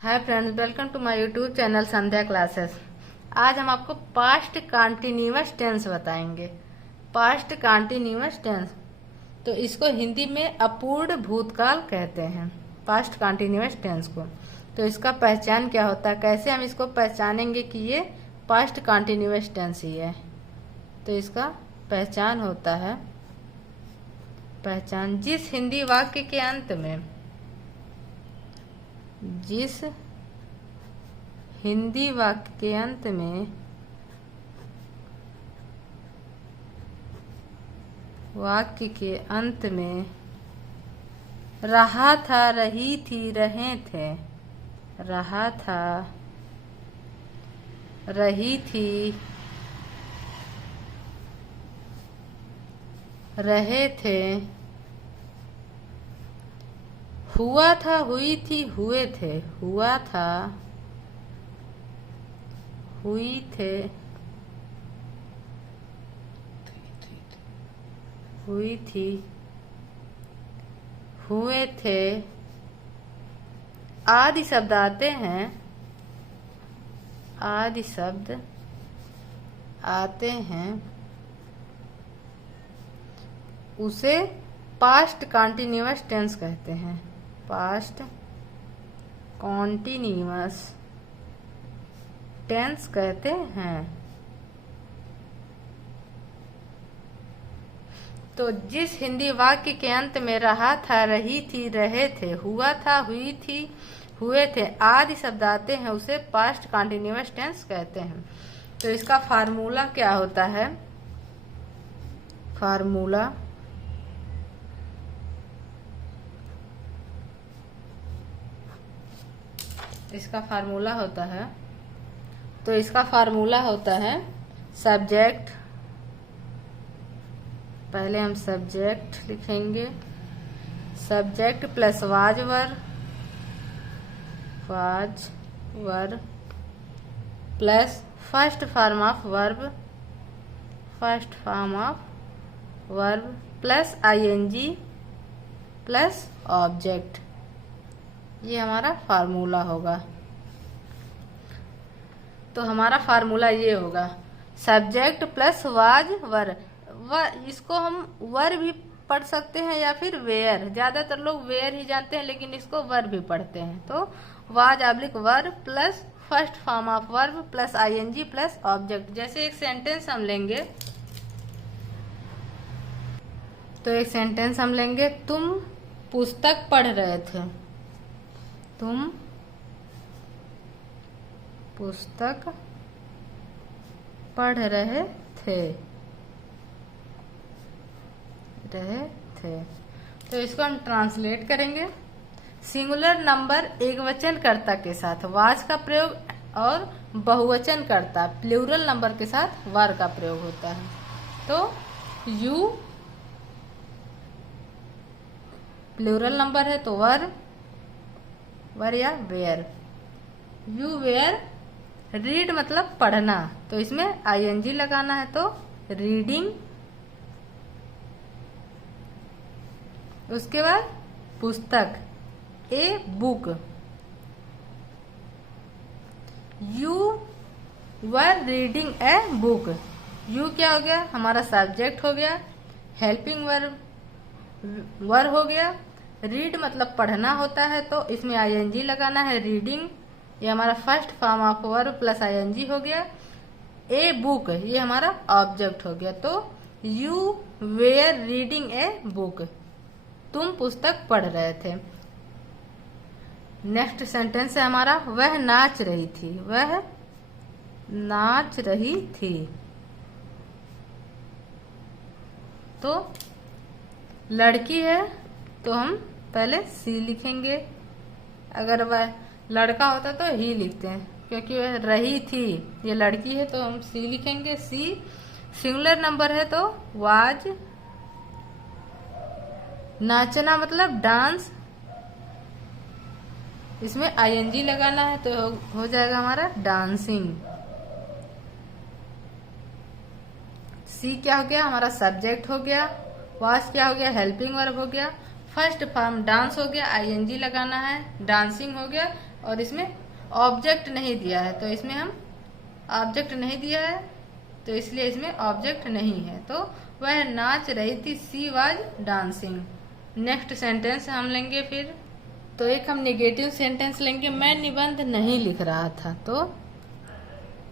Hi friends, welcome to my YouTube channel Sandhya classes. आज हम आपको पास्ट कॉन्टिन्यूअस टेंस बताएंगे। पास्ट कॉन्टिन्यूअस टेंस तो इसको हिंदी में अपूर्ण भूतकाल कहते हैं, पास्ट कॉन्टिन्यूअस टेंस को। तो इसका पहचान क्या होता है, कैसे हम इसको पहचानेंगे कि ये पास्ट कॉन्टिन्यूअस टेंस ही है। तो इसका पहचान होता है, पहचान जिस हिंदी वाक्य के अंत में, जिस हिंदी वाक्य के अंत में रहा था, रही थी, रहे थे, रहा था, रही थी, रहे थे, हुआ था, हुई थी, हुए थे, हुआ था, हुई थे, हुई थी, हुए थे आदि शब्द आते हैं, आदि शब्द आते हैं, उसे पास्ट कॉन्टिन्यूअस टेंस कहते हैं। पास्ट कॉन्टिन्यूअस टेंस कहते हैं। तो जिस हिंदी वाक्य के अंत में रहा था, रही थी, रहे थे, हुआ था, हुई थी, हुए थे आदि शब्द आते हैं, उसे पास्ट कॉन्टिन्यूअस टेंस कहते हैं। तो इसका फार्मूला क्या होता है, फार्मूला इसका फार्मूला होता है, तो इसका फार्मूला होता है सब्जेक्ट, पहले हम सब्जेक्ट लिखेंगे, subject plus was were plus first form of verb, first form of verb plus ING plus object. ये हमारा फार्मूला होगा। तो हमारा फार्मूला ये होगा सब्जेक्ट प्लस वाज वर। इसको हम वर भी पढ़ सकते हैं या फिर वेयर, ज्यादातर लोग वेयर ही जानते हैं, लेकिन इसको वर भी पढ़ते हैं। तो was oblique were plus first form of verb plus ING plus object. जैसे एक सेंटेंस हम लेंगे, तो एक सेंटेंस हम लेंगे, तुम पुस्तक पढ़ रहे थे, तुम पुस्तक पढ़ रहे थे, तो इसको हम ट्रांसलेट करेंगे। सिंगुलर नंबर एकवचन कर्ता के साथ वाज का प्रयोग और बहुवचन कर्ता प्लूरल नंबर के साथ वर का प्रयोग होता है। तो यू प्लूरल नंबर है तो वर या वेयर। यू वेयर रीड मतलब पढ़ना, तो इसमें आईएनजी लगाना है, तो रीडिंग। उसके बाद पुस्तक a book, you were reading a book. You क्या हो गया, हमारा सब्जेक्ट हो गया, हेल्पिंग वर हो गया, रीड मतलब पढ़ना होता है, तो इसमें आईएनजी लगाना है, रीडिंग। ये हमारा first form of verb plus ING हो गया। ए बुक ये हमारा ऑब्जेक्ट हो गया। तो you were reading a book, तुम पुस्तक पढ़ रहे थे। नेक्स्ट सेंटेंस है हमारा, वह नाच रही थी, वह नाच रही थी। तो लड़की है तो हम पहले सी लिखेंगे, अगर वह लड़का होता तो ही लिखते हैं, क्योंकि वह रही थी, ये लड़की है तो हम सी लिखेंगे। सी सिंगुलर नंबर है तो वाज, नाचना मतलब डांस, इसमें आईएनजी लगाना है, तो हो जाएगा हमारा डांसिंग। सी क्या हो गया, हमारा सब्जेक्ट हो गया, वाज क्या हो गया, हेल्पिंग वर्ब हो गया, फर्स्ट फॉर्म डांस हो गया, आईएनजी लगाना है, डांसिंग हो गया, और इसमें ऑब्जेक्ट नहीं दिया है, तो इसमें हम ऑब्जेक्ट नहीं दिया है तो इसलिए इसमें ऑब्जेक्ट नहीं है। तो वह नाच रही थी, she was dancing. Next sentence हम लेंगे फिर। तो एक हम निगेटिव सेंटेंस लेंगे, मैं निबंध नहीं लिख रहा था। तो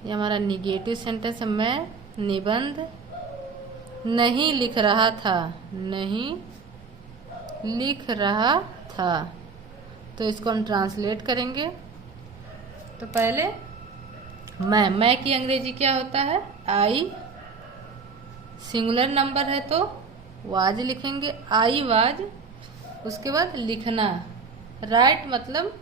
ये हमारा निगेटिव सेंटेंस है, मैं निबंध नहीं लिख रहा था, नहीं लिख रहा था। तो इसको हम ट्रांसलेट करेंगे। तो पहले मैं की अंग्रेजी क्या होता है, आई। सिंगुलर नंबर है तो वाज लिखेंगे, आई वाज। उसके बाद लिखना, राइट मतलब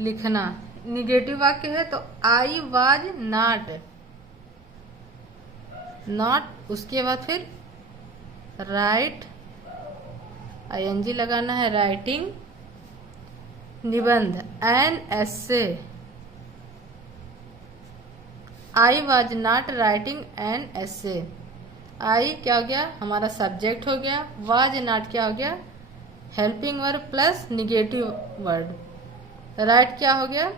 लिखना। निगेटिव वाक्य है तो आई वाज नॉट, नॉट। उसके बाद फिर राइट, आईएनजी लगाना है, राइटिंग। निबंध, an essay, I was not writing an essay. आई क्या हो गया, हमारा सब्जेक्ट हो गया। वॉज नॉट क्या हो गया, helping verb plus negative word. Right क्या हो गया,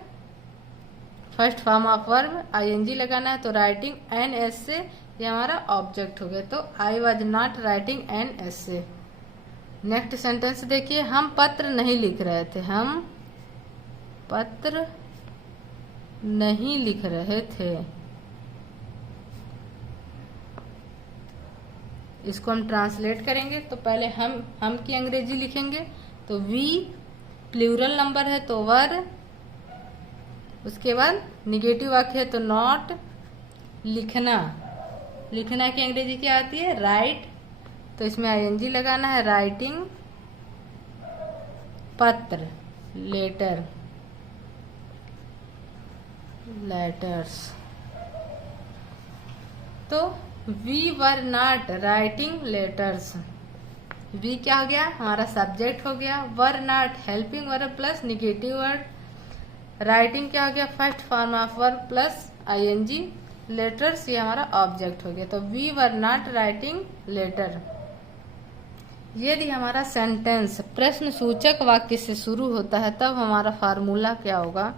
first form of verb, ING लगाना है। तो राइटिंग एन एस्से ये हमारा ऑब्जेक्ट हो गया। तो आई was not writing an essay. Next sentence देखिए, हम पत्र नहीं लिख रहे थे, हम पत्र नहीं लिख रहे थे। इसको हम ट्रांसलेट करेंगे। तो पहले हम की अंग्रेजी लिखेंगे। तो वी प्लूरल नंबर है तो वर। उसके बाद निगेटिव वाक्य है तो नॉट। लिखना, लिखना की अंग्रेजी क्या आती है, राइट। तो इसमें आईएनजी लगाना है, राइटिंग। पत्र, लेटर, लेटर्स। तो we were not writing letters. We क्या हो गया, हमारा सब्जेक्ट हो गया। Were not helping verb plus negative word. Writing क्या हो गया, first form of verb plus ING. Letters ये हमारा ऑब्जेक्ट हो गया। तो we were not writing letter. यदि हमारा सेंटेंस प्रश्न सूचक वाक्य से शुरू होता है तब हमारा फार्मूला क्या होगा,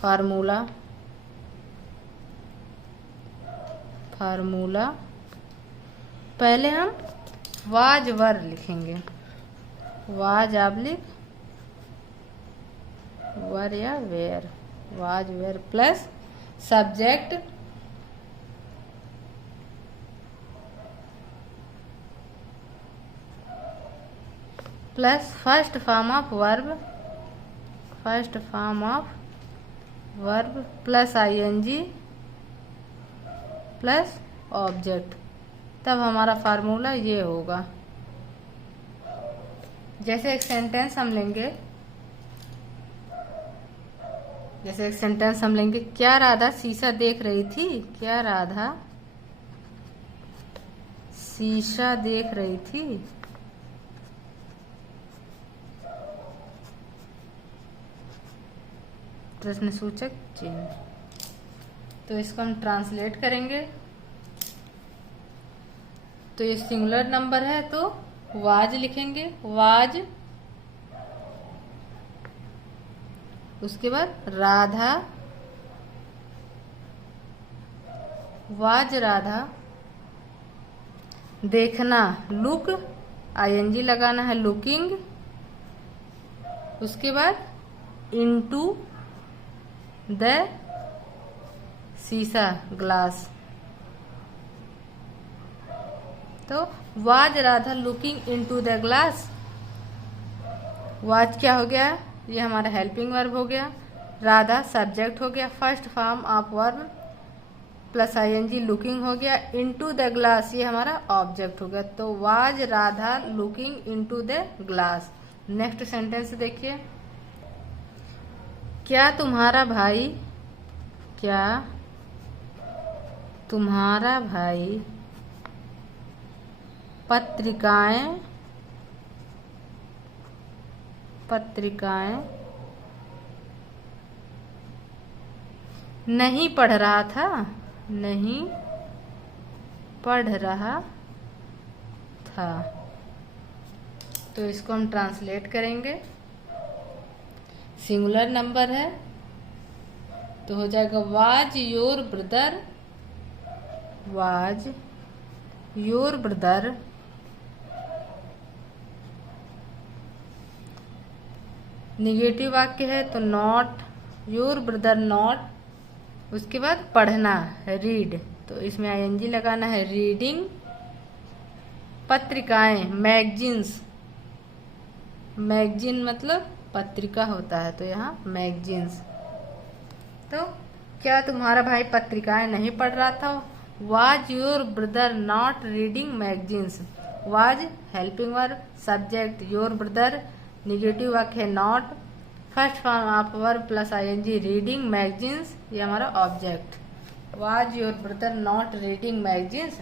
फार्मूला पहले हम वाज वर लिखेंगे, वाज ऑब्लिक वर या were, was were plus subject plus first form of verb plus ING plus object. तब हमारा फार्मूला ये होगा। जैसे एक सेंटेंस हम लेंगे, क्या राधा शीशा देख रही थी, क्या राधा शीशा देख रही थी। प्रश्न सूचक चिन्ह। तो इसको हम ट्रांसलेट करेंगे। तो ये सिंगुलर नंबर है तो वाज लिखेंगे, वाज। उसके बाद राधा, वाज राधा। देखना, लुक, आईएनजी लगाना है, लुकिंग। उसके बाद इनटू द शीशा, ग्लास। तो was Radha looking into the glass. Was क्या हो गया, ये हमारा हेल्पिंग वर्ब हो गया। राधा सब्जेक्ट हो गया, first form of verb plus ING, looking हो गया। इनटू द ग्लास ये हमारा ऑब्जेक्ट हो गया। तो was Radha looking into the glass. Next sentence देखिए, क्या तुम्हारा भाई पत्रिकाएं नहीं पढ़ रहा था, नहीं पढ़ रहा था। तो इसको हम ट्रांसलेट करेंगे। सिंगुलर नंबर है तो हो जाएगा was your brother, was your brother negative वाक्य है तो नॉट योर ब्रदर नॉट, उसके बाद पढ़ना रीड, तो इसमें आईएनजी लगाना है। रीडिंग पत्रिकाएं, मैगजीन्स, मैगजीन मतलब पत्रिका होता है तो यहाँ मैगजीन्स। तो क्या तुम्हारा भाई पत्रिकाएं नहीं पढ़ रहा था? Was your brother not reading magazines. Was helping verb, subject your brother, negative वाक्य है not, first form of verb plus ING, reading magazines, ये हमारा object. Was your brother not reading magazines.